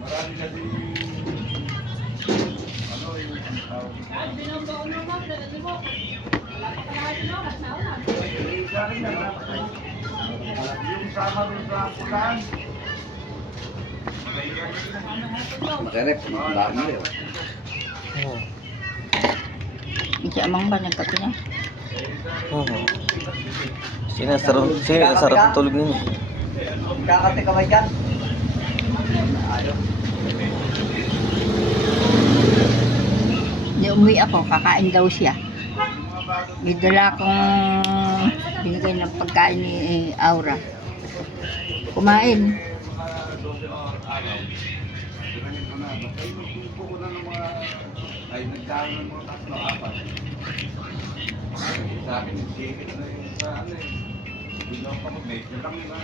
Marami kasi ano yung ang tawag dito? Eh, sa akin na dapat ay- yung sama rin sa pulaan. Makarep, dami yun. Oo. Hindi amang ba nagkape na? Oo. Sinasarap, sinasarap tulog ninyo. Kakate kamay dyan. Ayaw. Hindi umuwi ako, kakain daw siya. May dala akong binigay ng pagkain ni eh, Aura. Kumain. Tinanin ng mga tatlo, apat. Sa akin, sige na yung sa ano eh. Lang pa mag-medyo lang na.